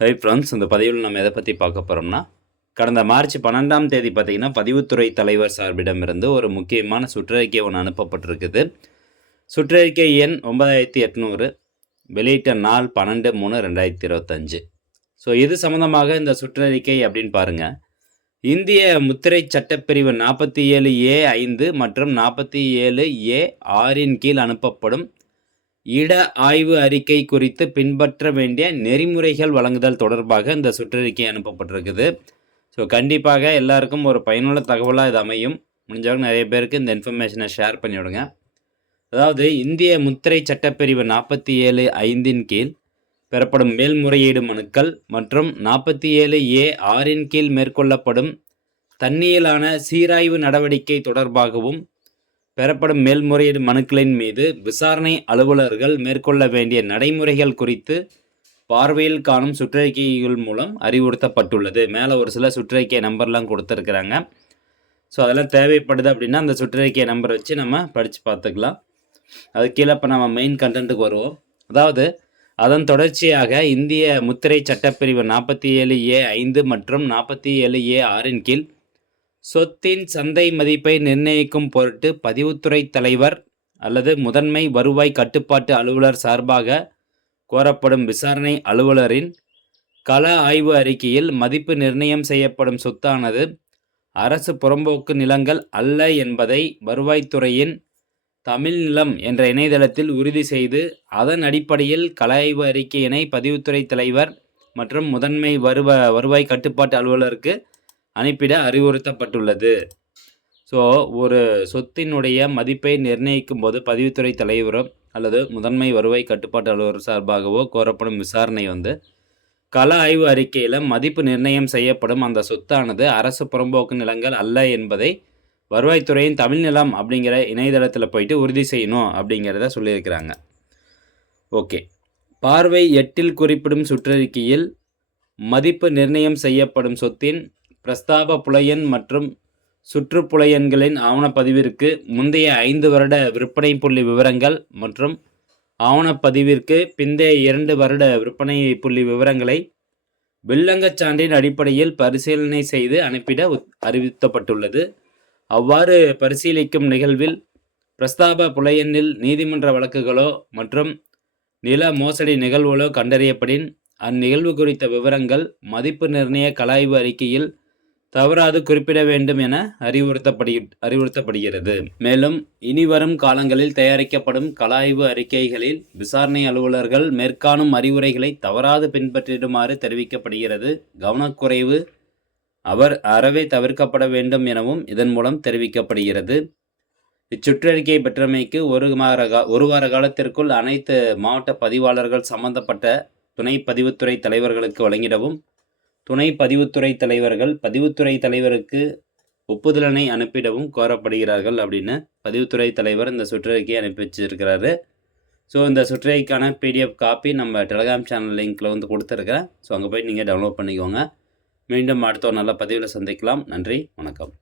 Hi friends இந்த பதிவில் நம்ம எதை பற்றி பார்க்க போகிறோம்னா கடந்த மார்ச் பன்னெண்டாம் தேதி பார்த்திங்கன்னா பதிவுத்துறை தலைவர் சார்பிடமிருந்து ஒரு முக்கியமான சுற்றறிக்கை ஒன்று அனுப்பப்பட்டிருக்குது. சுற்றறிக்கை எண் ஒன்பதாயிரத்தி எட்நூறு வெளியிட்ட நாள் பன்னெண்டு மூணு ரெண்டாயிரத்தி இருபத்தஞ்சு. ஸோ இது சம்மந்தமாக இந்த சுற்றறிக்கை அப்படின்னு பாருங்கள் இந்திய முத்திரை சட்டப்பிரிவு நாற்பத்தி ஏழு ஏ ஐந்து மற்றும் நாற்பத்தி ஏழு ஏ ஆறின் கீழ் அனுப்பப்படும் இட ஆய்வு அறிக்கை குறித்து பின்பற்ற வேண்டிய நெறிமுறைகள் வழங்குதல் தொடர்பாக இந்த சுற்றறிக்கை அனுப்பப்பட்டிருக்குது. ஸோ கண்டிப்பாக எல்லாருக்கும் ஒரு பயனுள்ள தகவலாக இது அமையும். முடிஞ்சவங்க நிறைய பேருக்கு இந்த இன்ஃபர்மேஷனை ஷேர் பண்ணிவிடுங்க. அதாவது இந்திய முத்திரை சட்டப்பிரிவு நாற்பத்தி ஏழு ஐந்தின் கீழ் பெறப்படும் மேல்முறையீடு மனுக்கள் மற்றும் நாற்பத்தி ஏழு ஏ ஆறின் கீழ் மேற்கொள்ளப்படும் தன்னியலான சீராய்வு நடவடிக்கை தொடர்பாகவும் பெறப்படும் மேல்முறையீடு மனுக்களின் மீது விசாரணை அலுவலர்கள் மேற்கொள்ள வேண்டிய நடைமுறைகள் குறித்து பார்வையில் காணும் சுற்றறிக்கைகள் மூலம் அறிவுறுத்தப்பட்டுள்ளது. மேலே ஒரு சில சுற்றறிக்கை நம்பர்லாம் கொடுத்துருக்குறாங்க. ஸோ அதெல்லாம் தேவைப்படுது அப்படின்னா அந்த சுற்றறிக்கை நம்பர் வச்சு நம்ம படித்து பார்த்துக்கலாம். அது கீழே இப்போ நம்ம மெயின் கண்டென்ட்டுக்கு வருவோம். அதாவது அதன் தொடர்ச்சியாக இந்திய முத்திரை சட்டப்பிரிவு நாற்பத்தி ஏழு ஏ ஐந்து மற்றும் நாற்பத்தி ஏழு ஏ ஆறின் கீழ் சொத்தின் சந்தை மதிப்பை நிர்ணயிக்கும் பொருட்டு பதிவுத்துறை தலைவர் அல்லது முதன்மை வருவாய் கட்டுப்பாட்டு அலுவலர் சார்பாக கோரப்படும் விசாரணை அலுவலரின் கள ஆய்வு அறிக்கையில் மதிப்பு நிர்ணயம் செய்யப்படும் சொத்தானது அரசு புறம்போக்கு நிலங்கள் அல்ல என்பதை வருவாய்த்துறையின் தமிழ் நிலம் என்ற இணையதளத்தில் உறுதி செய்து அதன் அடிப்படையில் கள ஆய்வு அறிக்கையினை பதிவுத்துறை தலைவர் மற்றும் முதன்மை வருவ வருவாய் கட்டுப்பாட்டு அலுவலருக்கு அனுப்பிட அறிவுறுத்தப்பட்டுள்ளது. ஸோ ஒரு சொத்தினுடைய மதிப்பை நிர்ணயிக்கும் போது பதிவுத்துறை தலைவரோ அல்லது முதன்மை வருவாய் கட்டுப்பாட்டு அலுவலர் சார்பாகவோ கோரப்படும் விசாரணை வந்து கள ஆய்வு அறிக்கையில் மதிப்பு நிர்ணயம் செய்யப்படும். அந்த சொத்தானது அரசு புறம்போக்கு நிலங்கள் அல்ல என்பதை வருவாய்த்துறையின் தமிழ் நிலம் அப்படிங்கிற இணையதளத்தில் போயிட்டு உறுதி செய்யணும் அப்படிங்கிறத சொல்லியிருக்கிறாங்க. ஓகே. பார்வை எட்டில் குறிப்பிடும் சுற்றறிக்கையில் மதிப்பு நிர்ணயம் செய்யப்படும் சொத்தின் பிரஸ்தாப புலையன் மற்றும் சுற்றுப்புலையன்களின் ஆவணப்பதிவிற்கு முந்தைய ஐந்து வருட விற்பனை புள்ளி விவரங்கள் மற்றும் ஆவணப்பதிவிற்கு பிந்தைய இரண்டு வருட விற்பனை புள்ளி விவரங்களை வில்லங்கச் சான்றின் அடிப்படையில் பரிசீலனை செய்து அனுப்பிட அறிவித்தப்பட்டுள்ளது. அவ்வாறு பரிசீலிக்கும் நிகழ்வில் பிரஸ்தாப புலையனில் நீதிமன்ற வழக்குகளோ மற்றும் நில மோசடி நிகழ்வுகளோ கண்டறியப்படின் அந்நிகழ்வு குறித்த விவரங்கள் மதிப்பு நிர்ணய கலாய்வு அறிக்கையில் தவறாது குறிப்பிட வேண்டும் என அறிவுறுத்தப்படு அறிவுறுத்தப்படுகிறது. மேலும் இனிவரும் காலங்களில் தயாரிக்கப்படும் கலாய்வு அறிக்கைகளில் விசாரணை அலுவலர்கள் மேற்காணும் அறிவுரைகளை தவறாது பின்பற்றிடுமாறு தெரிவிக்கப்படுகிறது. கவனக்குறைவு. அவர் அறவே தவிர்க்கப்பட வேண்டும் எனவும் இதன் மூலம் தெரிவிக்கப்படுகிறது. இச்சுற்றறிக்கை பெற்றமைக்கு ஒரு வார ஒரு வார காலத்திற்குள் அனைத்து மாவட்ட பதிவாளர்கள் சம்பந்தப்பட்ட துணை பதிவுத்துறை தலைவர்களுக்கு வழங்கிடவும் துணை பதிவுத்துறை தலைவர்கள் பதிவுத்துறை தலைவருக்கு ஒப்புதலனை அனுப்பிடவும் கோரப்படுகிறார்கள் அப்படின்னு பதிவுத்துறை தலைவர் இந்த சுற்றறிக்கையை அனுப்பி வச்சிருக்கிறாரு. ஸோ இந்த சுற்றறிக்கைக்கான பிடிஎஃப் காப்பி நம்ம டெலகிராம் சேனல் லிங்க்கில் வந்து கொடுத்துருக்கேன் ஸோ அங்கே போய் நீங்கள் டவுன்லோட் பண்ணிக்கோங்க. மீண்டும் அடுத்த ஒரு நல்ல பதிவில் சந்திக்கலாம். நன்றி வணக்கம்.